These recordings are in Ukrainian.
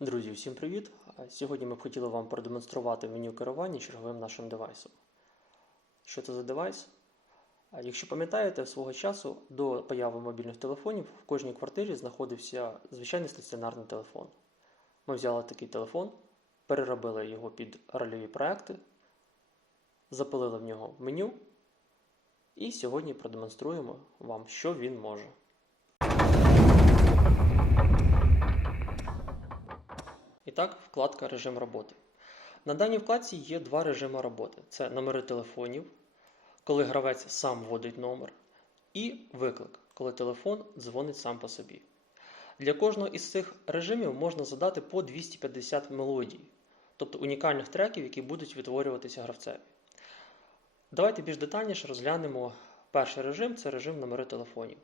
Друзі, всім привіт! Сьогодні ми б хотіли вам продемонструвати меню керування черговим нашим девайсом. Що це за девайс? Якщо пам'ятаєте, свого часу до появи мобільних телефонів в кожній квартирі знаходився звичайний стаціонарний телефон. Ми взяли такий телефон, переробили його під рольові проекти, запилили в нього меню і сьогодні продемонструємо вам, що він може. І так, вкладка режим роботи. На даній вкладці є два режими роботи: це номери телефонів, коли гравець сам вводить номер, і виклик, коли телефон дзвонить сам по собі. Для кожного із цих режимів можна задати по 250 мелодій, тобто унікальних треків, які будуть відтворюватися гравцеві. Давайте більш детальніше розглянемо перший режим це режим номери телефонів.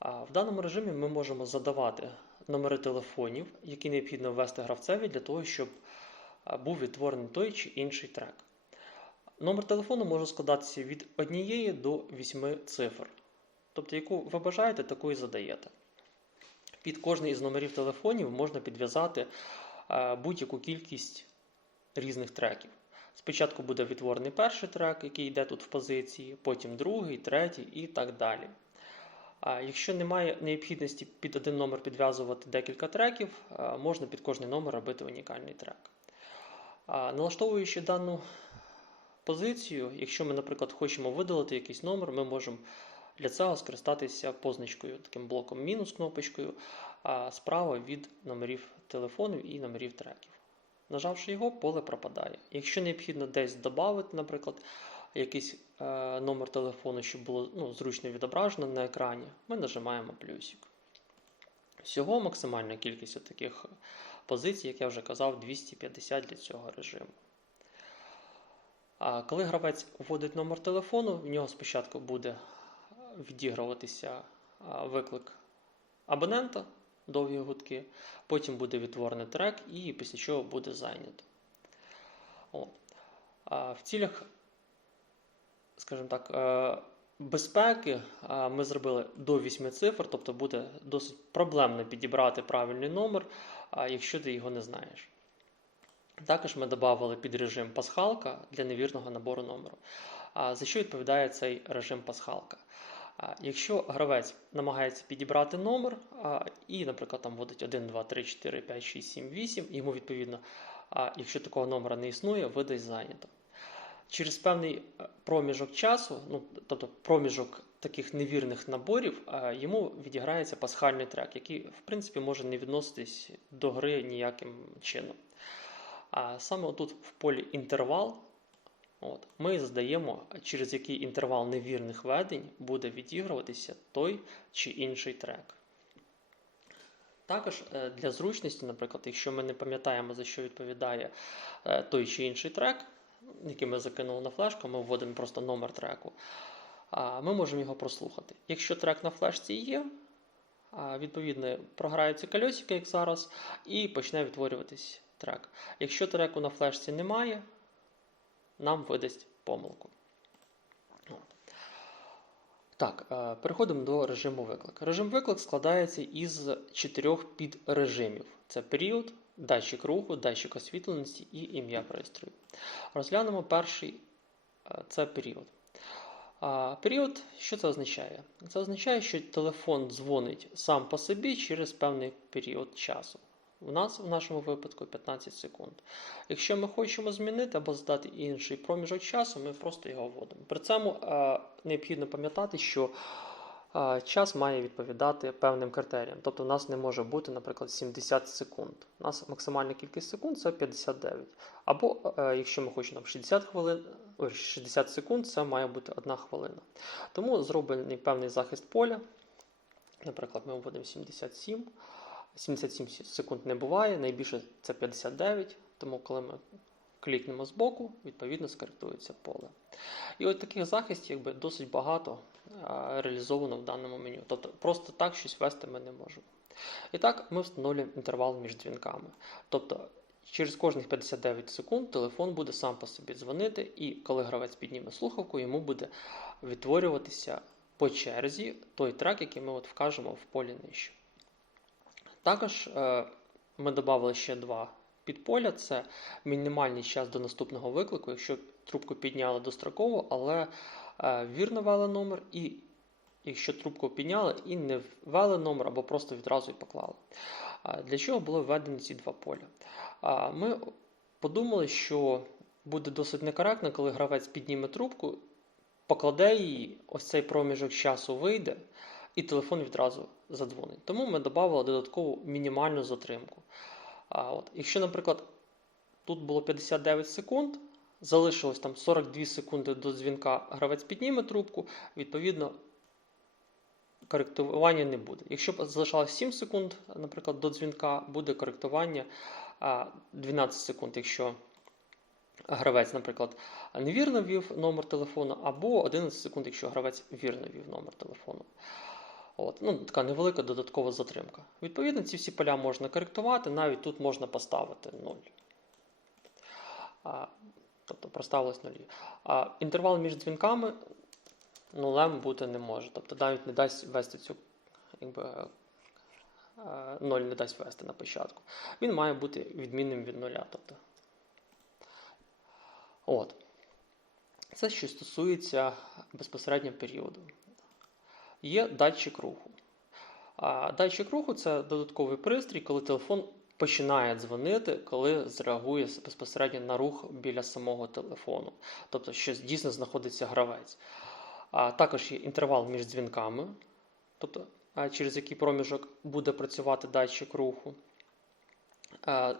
В даному режимі ми можемо задавати номери телефонів, які необхідно ввести гравцеві для того, щоб був відтворений той чи інший трек. Номер телефону може складатися від однієї до вісьми цифр. Тобто, яку ви бажаєте, таку і задаєте. Під кожний із номерів телефонів можна підв'язати будь-яку кількість різних треків. Спочатку буде відтворений перший трек, який йде тут в позиції, потім другий, третій і так далі. А якщо немає необхідності під один номер підв'язувати декілька треків, можна під кожний номер робити унікальний трек. Налаштовуючи дану позицію, якщо ми, наприклад, хочемо видалити якийсь номер, ми можемо для цього скористатися позначкою, таким блоком мінус кнопочкою справа від номерів телефонів і номерів треків. Нажавши його, поле пропадає. Якщо необхідно десь додати, наприклад, якийсь е, номер телефону, щоб було ну, зручно відображено на екрані, ми нажимаємо плюсик. Всього максимальна кількість таких позицій, як я вже казав, 250 для цього режиму. Коли гравець вводить номер телефону, в нього спочатку буде відігруватися виклик абонента, довгі гудки, потім буде відтворений трек, і після чого буде зайнято. А в цілях, скажімо так, е, безпеки е, ми зробили до 8 цифр, тобто буде досить проблемно підібрати правильний номер, якщо ти його не знаєш. Також ми додали під режим пасхалка для невірного набору номеру. За що відповідає цей режим пасхалка? Якщо гравець намагається підібрати номер і, наприклад, там вводить 1, 2, 3, 4, 5, 6, 7, 8, йому відповідно, якщо такого номера не існує, видасть зайнято. Через певний е, проміжок часу, ну, тобто проміжок таких невірних наборів, йому відіграється пасхальний трек, який, в принципі, може не відноситись до гри ніяким чином. А саме отут в полі інтервал от, ми задаємо, через який інтервал невірних ведень буде відігруватися той чи інший трек. Також е, для зручності, наприклад, якщо ми не пам'ятаємо, за що відповідає е, той чи інший трек, який ми закинули на флешку, ми вводимо просто номер треку, ми можемо його прослухати. Якщо трек на флешці є, відповідно програються кольосики, як зараз, і почне відтворюватись трек. Якщо треку на флешці немає, нам видасть помилку. Так, е, переходимо до режиму виклик. Режим виклик складається із чотирьох підрежимів: це період, датчик руху, датчик освітленості і ім'я пристрою. Розглянемо перший е, це період. Період, що це означає? Це означає, що телефон дзвонить сам по собі через певний період часу. У нас в нашому випадку 15 секунд. Якщо ми хочемо змінити або здати інший проміжок часу, ми просто його вводимо. При цьому е, необхідно пам'ятати, що е, час має відповідати певним критеріям. Тобто у нас не може бути, наприклад, 70 секунд. У нас максимальна кількість секунд це 59. Або е, якщо ми хочемо 60 хвилин, 60 секунд, це має бути 1 хвилина. Тому зроблений певний захист поля. Наприклад, ми вводимо 77. 77 секунд не буває, найбільше це 59, тому коли ми клікнемо з боку, відповідно скоректується поле. І от таких захистів якби, досить багато реалізовано в даному меню. Тобто просто так щось вести ми не можемо. І так, ми встановлюємо інтервал між дзвінками. Тобто, Через кожних 59 секунд телефон буде сам по собі дзвонити, і коли гравець підніме слухавку, йому буде відтворюватися по черзі той трек, який ми от вкажемо в полі нижче. Також е, ми додали ще два підполя: це мінімальний час до наступного виклику, якщо трубку підняли достроково, але е, вірно ввели номер, і якщо трубку підняли і не ввели номер або просто відразу і поклали. Для чого були введені ці два поля? Ми подумали, що буде досить некоректно, коли гравець підніме трубку, покладе її, ось цей проміжок часу вийде, і телефон відразу задзвонить. Тому ми додали додаткову мінімальну затримку. А от, Якщо, наприклад, тут було 59 секунд, залишилось там 42 секунди до дзвінка, гравець підніме трубку, відповідно, коректування не буде. Якщо б залишалось 7 секунд, наприклад, до дзвінка, буде коректування а, 12 секунд, якщо гравець, наприклад, невірно ввів номер телефону, або 11 секунд, якщо гравець вірно ввів номер телефону. От, ну, така невелика додаткова затримка. Відповідно, ці всі поля можна коректувати, навіть тут можна поставити 0. А, тобто проставилось нулі. А, інтервал між дзвінками нулем бути не може. Тобто навіть не дасть ввести цю якби, е, 0 не дасть ввести на початку. Він має бути відмінним від нуля. Тобто. От. Це що стосується безпосередньо періоду. Є датчик руху. Датчик руху це додатковий пристрій, коли телефон починає дзвонити, коли зреагує безпосередньо на рух біля самого телефону. Тобто, що дійсно знаходиться гравець. А також є інтервал між дзвінками, тобто через який проміжок буде працювати датчик руху.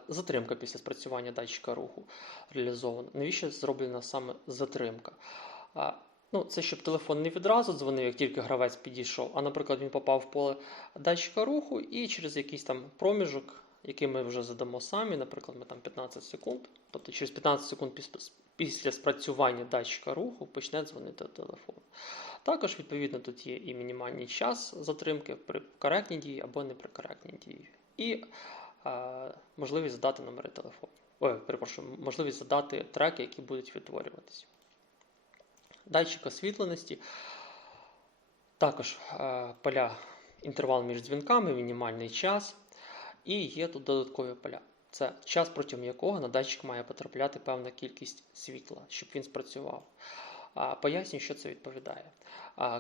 Затримка після спрацювання датчика руху реалізована. Навіщо зроблена саме затримка? Ну, Це щоб телефон не відразу дзвонив, як тільки гравець підійшов, а, наприклад, він попав в поле датчика руху і через якийсь там проміжок, який ми вже задамо самі, наприклад, ми там 15 секунд, тобто через 15 секунд після спрацювання датчика руху почне дзвонити телефон. Також, відповідно, тут є і мінімальний час затримки при коректній дії або не при коректній дії. І е, можливість задати номери телефону. Ой, перепрошую, можливість задати треки, які будуть відтворюватися. Датчик освітленості. Також е, поля інтервал між дзвінками, мінімальний час. І є тут додаткові поля. Це час, протягом якого на датчик має потрапляти певна кількість світла, щоб він спрацював. А, Пояснюю, що це відповідає.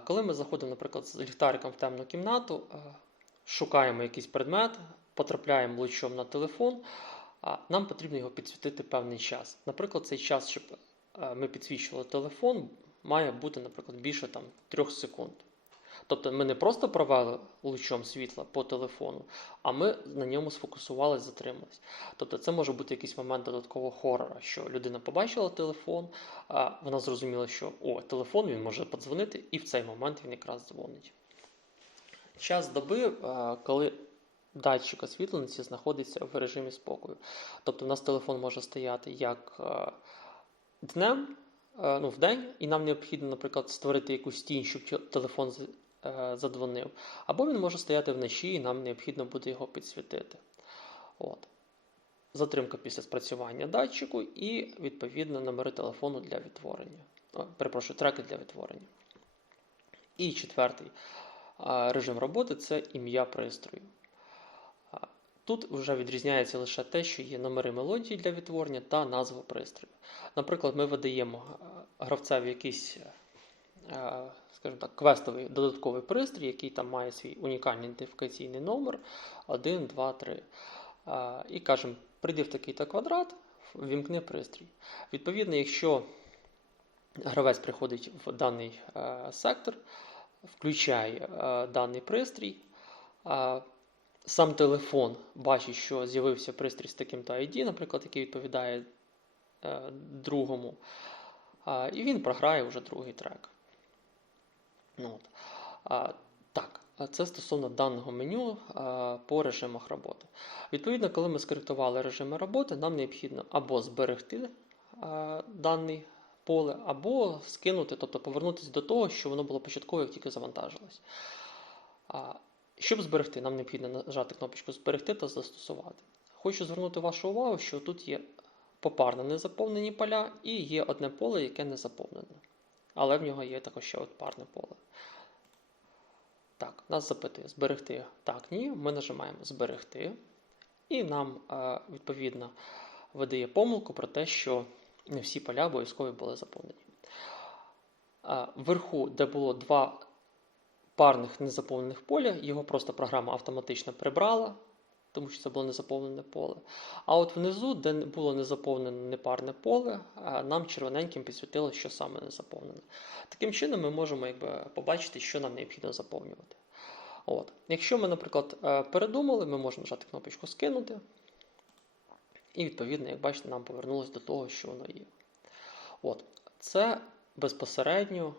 Коли ми заходимо, наприклад, з ліхтариком в темну кімнату, шукаємо якийсь предмет, потрапляємо лучом на телефон, нам потрібно його підсвітити певний час. Наприклад, цей час, щоб ми підсвічували телефон, має бути, наприклад, більше там, 3 секунд. Тобто ми не просто провели лучом світла по телефону, а ми на ньому сфокусувалися, затримались. Тобто це може бути якийсь момент додаткового хорора, що людина побачила телефон, вона зрозуміла, що о, телефон він може подзвонити, і в цей момент він якраз дзвонить. Час доби, е, коли датчик освітленості знаходиться в режимі спокою. Тобто в нас телефон може стояти як е, днем, ну, в день, і нам необхідно, наприклад, створити якусь тінь, щоб телефон е, задзвонив. Або він може стояти вночі, і нам необхідно буде його підсвітити. От. Затримка після спрацювання датчику і, відповідно, номери телефону для відтворення. О, перепрошую, треки для відтворення. І четвертий режим роботи це ім'я пристрою. Тут вже відрізняється лише те, що є номери мелодії для відтворення та назва пристрою. Наприклад, ми видаємо гравцеві якийсь, скажімо так, квестовий додатковий пристрій, який там має свій унікальний ідентифікаційний номер 1, 2, 3. І кажемо, прийди в такий-то квадрат, ввімкни пристрій. Відповідно, якщо гравець приходить в даний е, сектор, включає е, даний пристрій, е, сам телефон бачить, що з'явився пристрій з таким-то ID, наприклад, який відповідає е, другому, е, і він програє вже другий трек. Ну, от. А, так, це стосовно даного меню а, по режимах роботи. Відповідно, коли ми скоректували режими роботи, нам необхідно або зберегти а, даний поле, або скинути, тобто повернутися до того, що воно було початково, як тільки завантажилось. Щоб зберегти, нам необхідно нажати кнопочку Зберегти та застосувати. хочу звернути вашу увагу, що тут є попарно незаповнені поля і є одне поле, яке не заповнене. Але в нього є також ще от парне поле. Так, нас запитує зберегти. Так, ні. Ми нажимаємо зберегти. І нам е, відповідно видає помилку про те, що не всі поля обов'язково були заповнені. Е, Вверху, де було два парних незаповнених поля, його просто програма автоматично прибрала, тому що це було незаповнене поле. А от внизу, де було незаповнене непарне поле, нам червоненьким підсвітило, що саме не заповнене. Таким чином, ми можемо якби, побачити, що нам необхідно заповнювати. От. Якщо ми, наприклад, е, передумали, ми можемо нажати кнопочку скинути. І, відповідно, як бачите, нам повернулося до того, що воно є. От. Це безпосередньо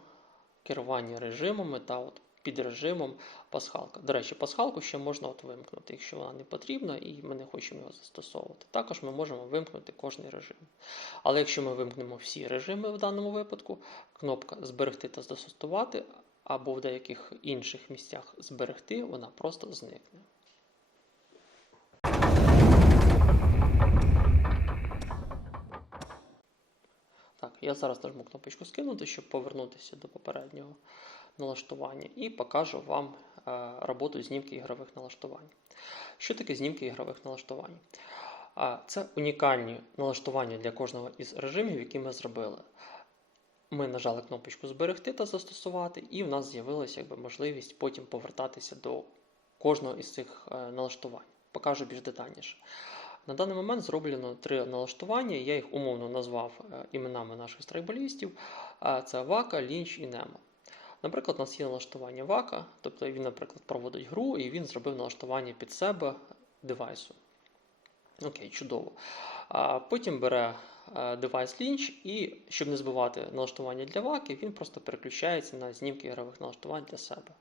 керування режимами та от під режимом пасхалка. До речі, пасхалку ще можна от вимкнути, якщо вона не потрібна і ми не хочемо його застосовувати. Також ми можемо вимкнути кожний режим. Але якщо ми вимкнемо всі режими в даному випадку, кнопка зберегти та застосувати, або в деяких інших місцях зберегти, вона просто зникне. Так, я зараз нажму кнопочку скинути, щоб повернутися до попереднього налаштування, і покажу вам е, роботу знімки ігрових налаштувань. Що таке знімки ігрових налаштувань? Це унікальні налаштування для кожного із режимів, які ми зробили. Ми нажали кнопочку Зберегти та застосувати, і в нас з'явилася можливість потім повертатися до кожного із цих е, налаштувань. Покажу більш детальніше. На даний момент зроблено три налаштування. Я їх умовно назвав е, іменами наших страйкболістів. Е, Це Вака, Лінч і Немо. Наприклад, у нас є налаштування Вака, тобто він, наприклад, проводить гру і він зробив налаштування під себе девайсу. Окей, чудово. Потім бере е, девайс Lynch і, щоб не збивати налаштування для ваки, він просто переключається на знімки ігрових налаштувань для себе.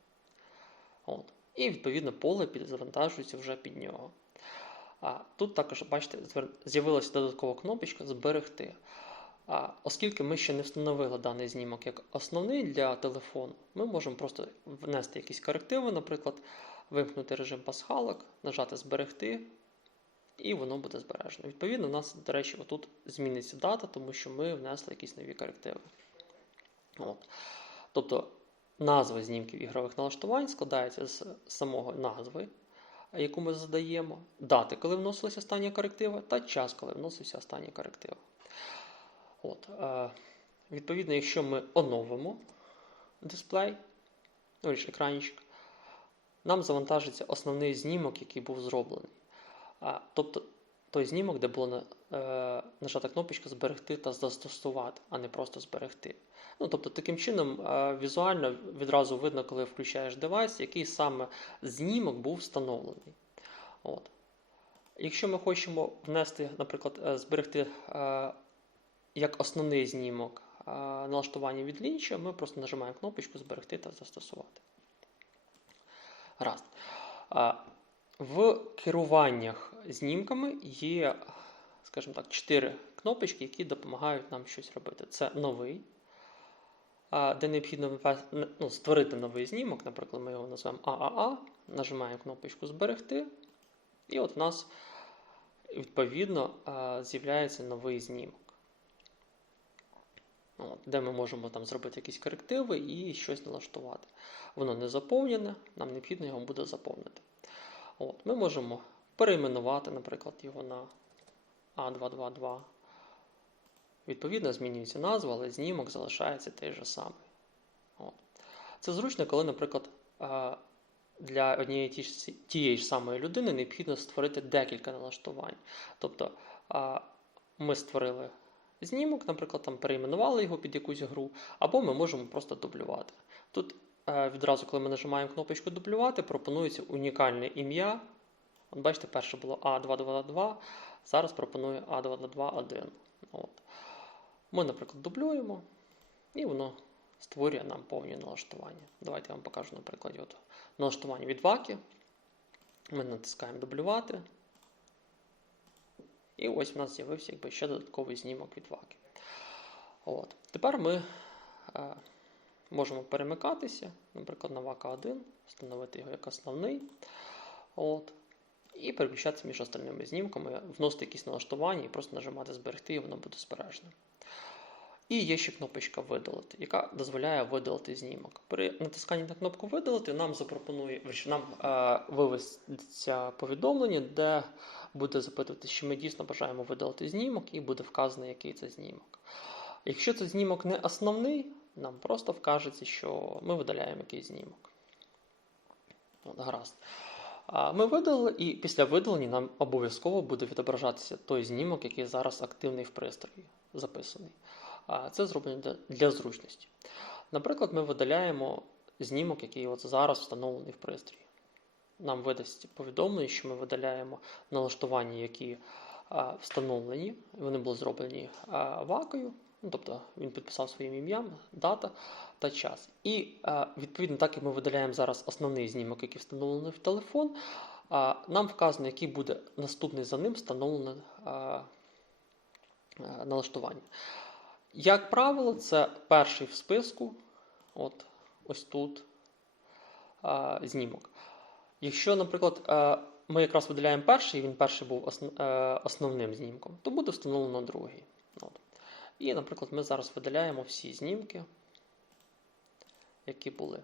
От. І, відповідно, поле підзавантажується вже під нього. А Тут також, бачите, з'явилася додаткова кнопочка Зберегти. А, Оскільки ми ще не встановили даний знімок як основний для телефону, ми можемо просто внести якісь корективи, наприклад, вимкнути режим пасхалок, нажати Зберегти, і воно буде збережено. Відповідно, у нас, до речі, отут зміниться дата, тому що ми внесли якісь нові корективи. От. Тобто назва знімків ігрових налаштувань складається з самого назви, яку ми задаємо, дати, коли вносилися останні корективи, та час, коли вносився останній коректив. От, відповідно, якщо ми оновимо дисплей, ну, чи екранчик, нам завантажиться основний знімок, який був зроблений. Тобто той знімок, де було на- е, нажата кнопочка зберегти та застосувати, а не просто зберегти. Ну, тобто, таким чином візуально відразу видно, коли включаєш девайс, який саме знімок був встановлений. От. Якщо ми хочемо внести, наприклад, е, зберегти е, як основний знімок налаштування від лінча, ми просто нажимаємо кнопочку зберегти та застосувати. Раз. В керуваннях знімками є, скажімо так, чотири кнопочки, які допомагають нам щось робити. Це новий, де необхідно ну, створити новий знімок, наприклад, ми його назвемо ААА, нажимаємо кнопочку Зберегти, і от в нас відповідно з'являється новий знімок. Де ми можемо там зробити якісь корективи і щось налаштувати. Воно не заповнене, нам необхідно його буде заповнити. От, ми можемо перейменувати, наприклад, його на А222. Відповідно, змінюється назва, але знімок залишається той же самий. От. Це зручно, коли, наприклад, е, для однієї тієї ж самої людини необхідно створити декілька налаштувань. Тобто е, ми створили знімок, наприклад, там перейменували його під якусь гру, або ми можемо просто дублювати. Тут е, відразу, коли ми нажимаємо кнопочку дублювати, пропонується унікальне ім'я. От бачите, перше було А222, зараз пропонує А221. От. Ми, наприклад, дублюємо, і воно створює нам повні налаштування. Давайте я вам покажу на прикладі от налаштування від ваки. Ми натискаємо дублювати. І ось в нас з'явився якби, ще додатковий знімок від ваки. От. Тепер ми е, можемо перемикатися, наприклад, на вака 1, встановити його як основний. От. і переключатися між остальними знімками, вносити якісь налаштування і просто нажимати зберегти, і воно буде збережено. І є ще кнопочка видалити, яка дозволяє видалити знімок. При натисканні на кнопку видалити нам запропонує нам е, вивести повідомлення, де буде запитувати, чи ми дійсно бажаємо видалити знімок, і буде вказано, який це знімок. Якщо це знімок не основний, нам просто вкажеться, що ми видаляємо якийсь знімок. От, гаразд. Ми видалили, і після видалення нам обов'язково буде відображатися той знімок, який зараз активний в пристрої записаний. Це зроблено для, зручності. Наприклад, ми видаляємо знімок, який от зараз встановлений в пристрої. Нам видасть повідомлення, що ми видаляємо налаштування, які встановлені, вони були зроблені вакою. Ну, тобто він підписав своїм ім'ям, дата та час. І відповідно, так як ми видаляємо зараз основний знімок, який встановлений в телефон, нам вказано, який буде наступний за ним встановлене налаштування. Як правило, це перший в списку, от ось тут а, знімок. Якщо, наприклад, а, ми якраз видаляємо перший, він перший був основ, а, основним знімком, то буде встановлено другий. От. І, наприклад, ми зараз видаляємо всі знімки, які були.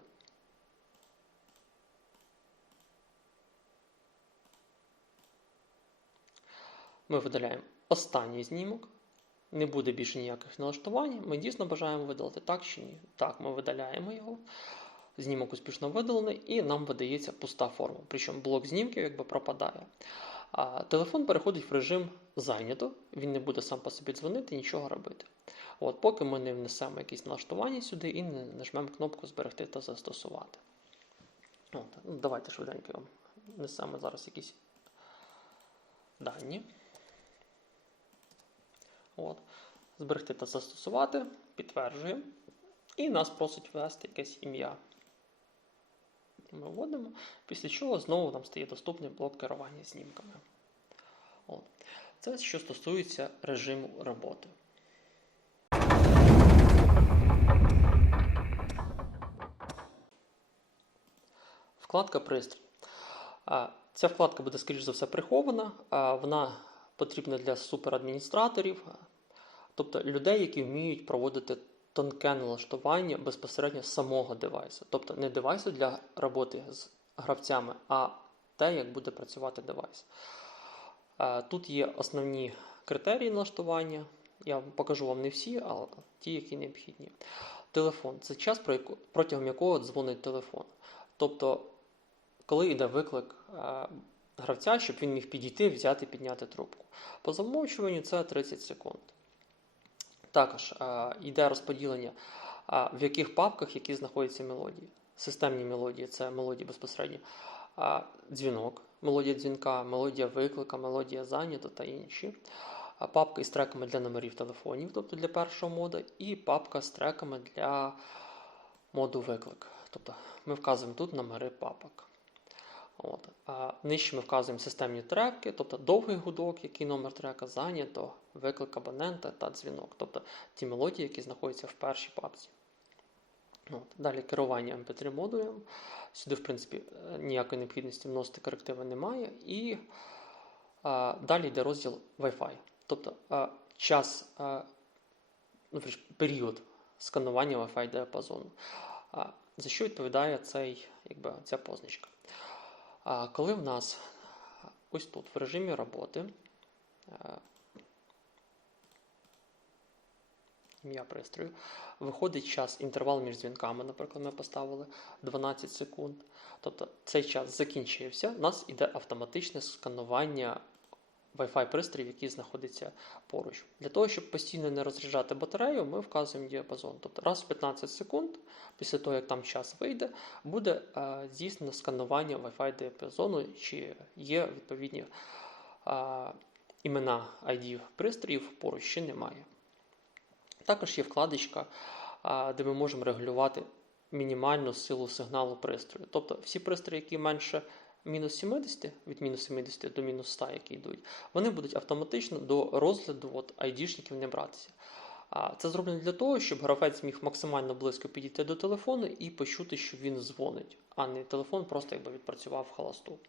Ми видаляємо останній знімок. Не буде більше ніяких налаштувань. Ми дійсно бажаємо видалити так чи ні. Так, ми видаляємо його. Знімок успішно видалений, і нам видається пуста форма. Причому блок знімків якби пропадає. А телефон переходить в режим зайнято, він не буде сам по собі дзвонити, нічого робити. От, Поки ми не внесемо якісь налаштування сюди і не нажмемо кнопку Зберегти та застосувати. От, ну, Давайте швиденько внесемо зараз якісь дані. От. Зберегти та застосувати, підтверджуємо. І нас просить ввести якесь ім'я. Ми вводимо, після чого знову нам стає доступний блок керування знімками. От. Це що стосується режиму роботи. Вкладка пристрій. Ця вкладка буде, скоріш за все, прихована. Вона потрібна для суперадміністраторів, тобто людей, які вміють проводити тонке налаштування безпосередньо самого девайсу. Тобто не девайсу для роботи з гравцями, а те, як буде працювати девайс. Тут є основні критерії налаштування. Я покажу вам не всі, а ті, які необхідні. Телефон це час, протягом якого дзвонить телефон. Тобто, коли йде виклик е, гравця, щоб він міг підійти, взяти, підняти трубку. По замовчуванню це 30 секунд. Також е, йде розподілення, е, в яких папках які знаходяться мелодії. Системні мелодії це мелодії безпосередньо дзвінок, мелодія дзвінка, мелодія виклика, мелодія зайнято та інші. Папка із треками для номерів телефонів, тобто для першого моду, і папка з треками для моду виклик. Тобто ми вказуємо тут номери папок. От. А Нижче ми вказуємо системні треки, тобто довгий гудок, який номер трека зайнято, виклик абонента та дзвінок. Тобто ті мелодії, які знаходяться в першій папці. От. Далі керування MP3 модулем. Сюди, в принципі, ніякої необхідності вносити корективи немає. І а, далі йде розділ Wi-Fi. Тобто а, час, а, ну, період сканування Wi-Fi діапазону. А, за що відповідає цей, якби, ця позначка? Коли в нас ось тут в режимі роботи ім'я пристрою, виходить час інтервал між дзвінками, наприклад, ми поставили 12 секунд. Тобто цей час закінчився, у нас іде автоматичне сканування Wi-Fi пристроїв, які знаходяться поруч. Для того, щоб постійно не розряджати батарею, ми вказуємо діапазон. Тобто раз в 15 секунд, після того, як там час вийде, буде е, здійснено сканування Wi-Fi діапазону, чи є відповідні е, імена ID пристроїв поруч чи немає. Також є вкладочка, е, де ми можемо регулювати мінімальну силу сигналу пристрою. Тобто всі пристрої, які менше мінус 70, від мінус 70 до мінус 100, які йдуть, вони будуть автоматично до розгляду от, айдішників не братися. Це зроблено для того, щоб гравець міг максимально близько підійти до телефону і почути, що він дзвонить, а не телефон просто якби відпрацював в холосту.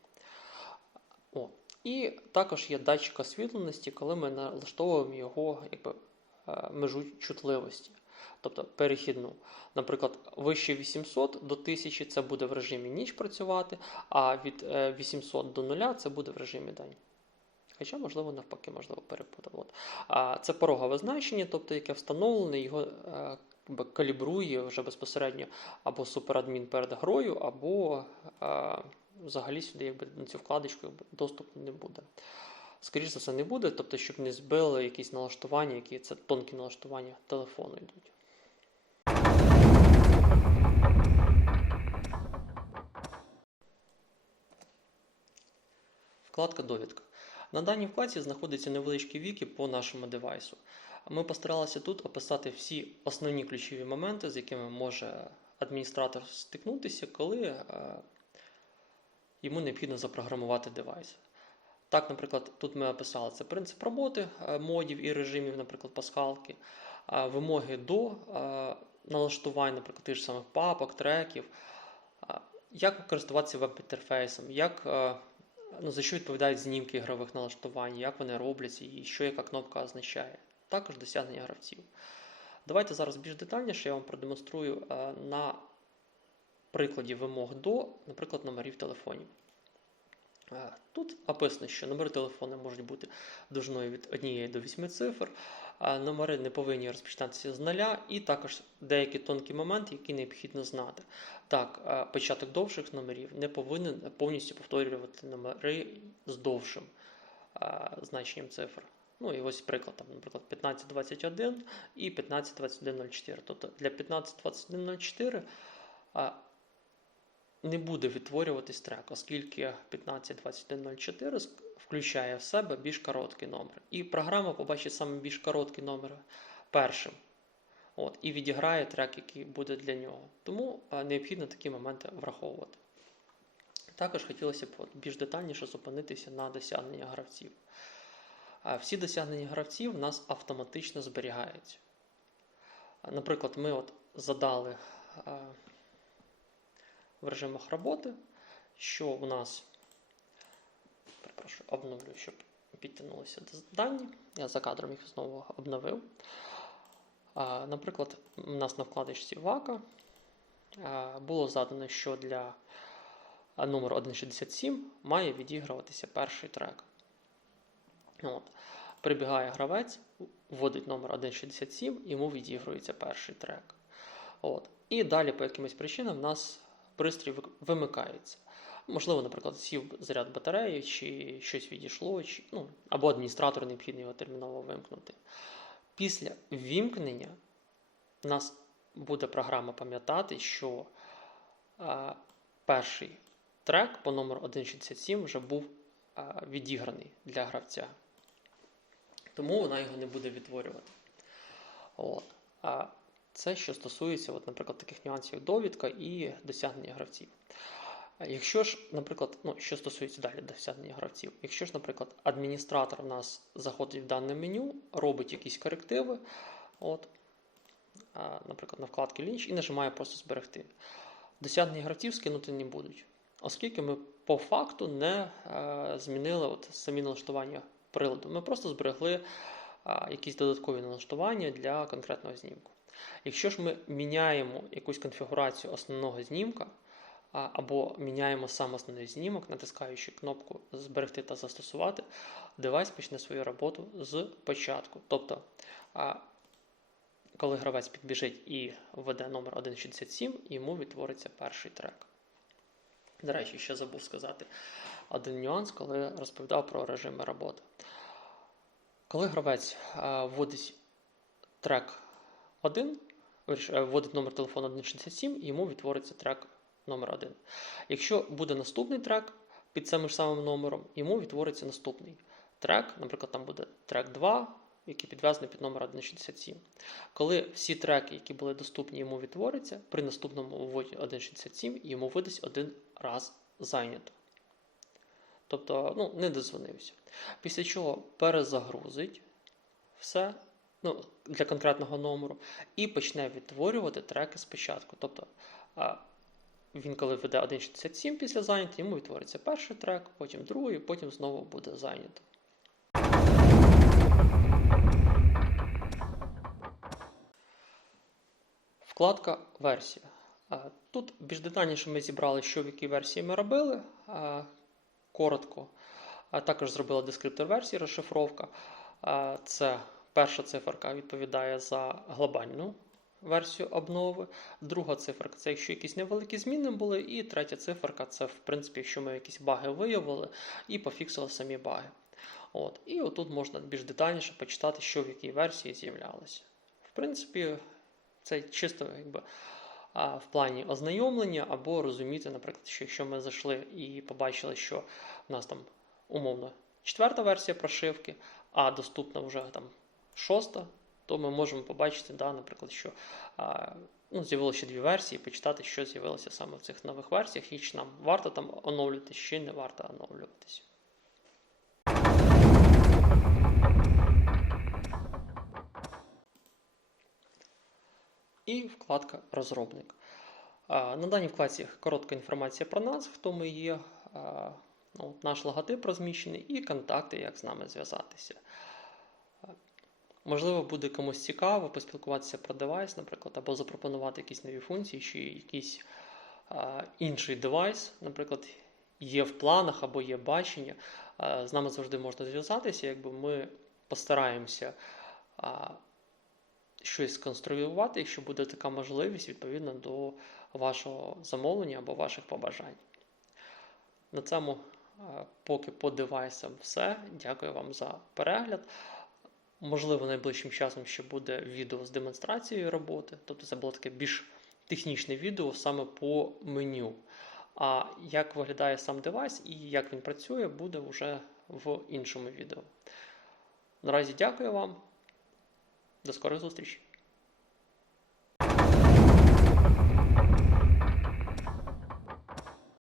О, І також є датчик освітленості, коли ми налаштовуємо його якби, е, межу чутливості, тобто перехідну. Наприклад, вище 800 до 1000 це буде в режимі ніч працювати, а від е, 800 до 0 це буде в режимі день. Хоча, можливо, навпаки, можливо, перепутав. От. Це порогове значення, тобто яке встановлене, його е, калібрує вже безпосередньо або суперадмін перед грою, або е, взагалі сюди якби, на цю вкладочку якби, доступу не буде. Скоріше за все, не буде, тобто, щоб не збили якісь налаштування, які це тонкі налаштування телефону йдуть. Вкладка довідка. На даній вкладці знаходиться невеличкі віки по нашому девайсу. Ми постаралися тут описати всі основні ключові моменти, з якими може адміністратор стикнутися, коли е, йому необхідно запрограмувати девайс. Так, наприклад, тут ми описали це принцип роботи е, модів і режимів, наприклад, пасхалки, е, вимоги до е, налаштувань, наприклад, тих самих папок, треків, як користуватися веб-інтерфейсом, як, ну, за що відповідають знімки ігрових налаштувань, як вони робляться і що яка кнопка означає. Також досягнення гравців. Давайте зараз більш детальніше я вам продемонструю на прикладі вимог до, наприклад, номерів телефонів. Тут описано, що номери телефону можуть бути довжиною від 1 до 8 цифр, номери не повинні розпочинатися з нуля, і також деякі тонкі моменти, які необхідно знати. Так, початок довших номерів не повинен повністю повторювати номери з довшим значенням цифр. Ну і ось приклад, там, наприклад, 1521 і 152104. Тобто для 152104 а, не буде відтворюватись трек, оскільки 152104 включає в себе більш короткий номер. І програма побачить саме більш короткий номер першим. От, і відіграє трек, який буде для нього. Тому необхідно такі моменти враховувати. Також хотілося б більш детальніше зупинитися на досягнення гравців. Всі досягнення гравців в нас автоматично зберігаються. Наприклад, ми от задали а, в режимах роботи, що у нас, перепрошую, обновлю, щоб підтягнулися дані. Я за кадром їх знову обновив. Наприклад, у нас на вкладочці ВАКа було задано, що для а, номеру 167 має відігруватися перший трек. От. Прибігає гравець, вводить номер 167, йому відігрується перший трек. От. І далі, по якимось причинам, в нас пристрій вимикається. Можливо, наприклад, сів заряд батареї, чи щось відійшло, чи, ну, або адміністратору необхідно його терміново вимкнути. Після вімкнення в нас буде програма пам'ятати, що а, перший трек по номеру 167 вже був а, відіграний для гравця. Тому вона його не буде відтворювати. От. Це що стосується, от, наприклад, таких нюансів, довідка і досягнення гравців. Якщо ж, наприклад, ну, що стосується далі досягнення гравців, якщо ж, наприклад, адміністратор в нас заходить в дане меню, робить якісь корективи, от, наприклад, на вкладки Лінч і нажимає просто зберегти. Досягнення гравців скинути не будуть, оскільки ми по факту не е, змінили от самі налаштування приладу. Ми просто зберегли якісь додаткові налаштування для конкретного знімку. Якщо ж ми міняємо якусь конфігурацію основного знімка, або міняємо сам основний знімок, натискаючи кнопку Зберегти та застосувати, девайс почне свою роботу з початку. Тобто, коли гравець підбіжить і введе номер 167, йому відтвориться перший трек. До речі, ще забув сказати один нюанс, коли розповідав про режими роботи. Коли гравець вводить трек 1, е, вводить номер телефону 167, і йому відтвориться трек номер 1. Якщо буде наступний трек під цим ж самим номером, йому відтвориться наступний трек, наприклад, там буде трек 2, який підв'язаний під номер 167. Коли всі треки, які були доступні, йому відтворяться, при наступному вводі 167 йому видасть один раз зайнято. Тобто, ну, не дозвонився. Після чого перезагрузить все ну, для конкретного номеру і почне відтворювати треки спочатку. Тобто він, коли веде 1.67 після зайнято, йому відтвориться перший трек, потім другий, потім знову буде зайнято. Вкладка версія. Тут більш детальніше ми зібрали, що в якій версії ми робили. Коротко. Також зробила дескриптор версії, розшифровка. Це перша циферка відповідає за глобальну версію обнови. Друга циферка це якщо якісь невеликі зміни були. І третя циферка це, в принципі, якщо ми якісь баги виявили і пофіксили самі баги. От. І отут можна більш детальніше почитати, що в якій версії з'являлося. В принципі, це чисто якби в плані ознайомлення або розуміти, наприклад, що якщо ми зайшли і побачили, що в нас там умовно четверта версія прошивки, а доступна вже там шоста, то ми можемо побачити, да, наприклад, що ну, з'явилося ще дві версії, почитати, що з'явилося саме в цих нових версіях, і чи нам варто там оновлюватись, чи не варто оновлюватись. І вкладка Розробник. На даній вкладці коротка інформація про нас, хто ми є, ну, наш логотип розміщений і контакти, як з нами зв'язатися. Можливо, буде комусь цікаво поспілкуватися про девайс, наприклад, або запропонувати якісь нові функції, чи якийсь а, інший девайс, наприклад, є в планах або є бачення. А, З нами завжди можна зв'язатися, якби ми постараємося. а, щось сконструювати, якщо буде така можливість відповідно до вашого замовлення або ваших побажань. На цьому поки по девайсам все. Дякую вам за перегляд. Можливо, найближчим часом ще буде відео з демонстрацією роботи. Тобто це було таке більш технічне відео саме по меню. А як виглядає сам девайс і як він працює, буде вже в іншому відео. Наразі дякую вам. До скорих зустрічей!